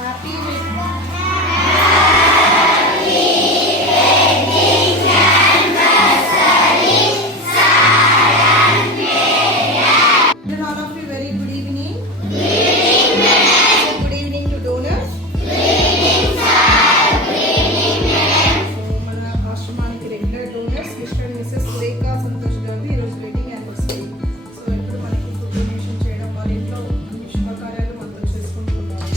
Happy all of you very good evening. Good evening to donors. మన ఆశ్రమానికి regular donors mister and missus Surekha Santosh గారు ఈరోజు wedding anniversary. So ఇప్పుడు మనకి food donation చేయడం వాళ్ళ ఇంట్లో అన్ని శుభకార్యాలు మనతో చేసుకుంటున్నారు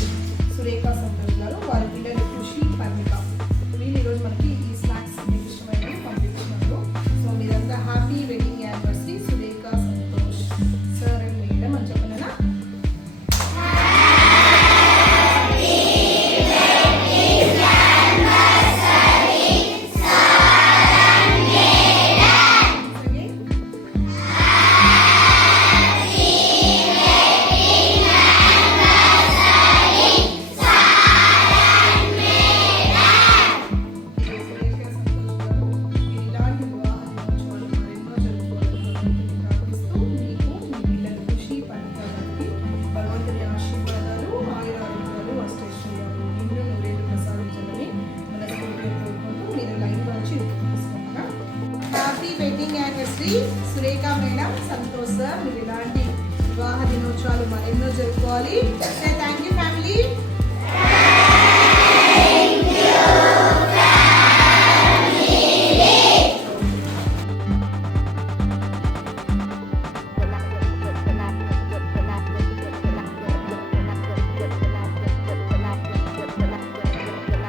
సురేఖా సంతోష్ గారు. వారి పిల్లలు ఖుషి పర్ణిక వీళ్ళు ఈరోజు మనకి ఈ స్నాక్స్ మీకు ఇష్టమైనవి పంపించినారు. సో మీరంతా happy wedding anniversary Surekha Santosh sir and madam అని చెప్పలేనా? Happy wedding anniversary Surekha madam, Santosh sir. మీరు ఇలాంటి వివాహ దినోత్సవాలు మరెన్నో జరుపుకోవాలి. Thank you family.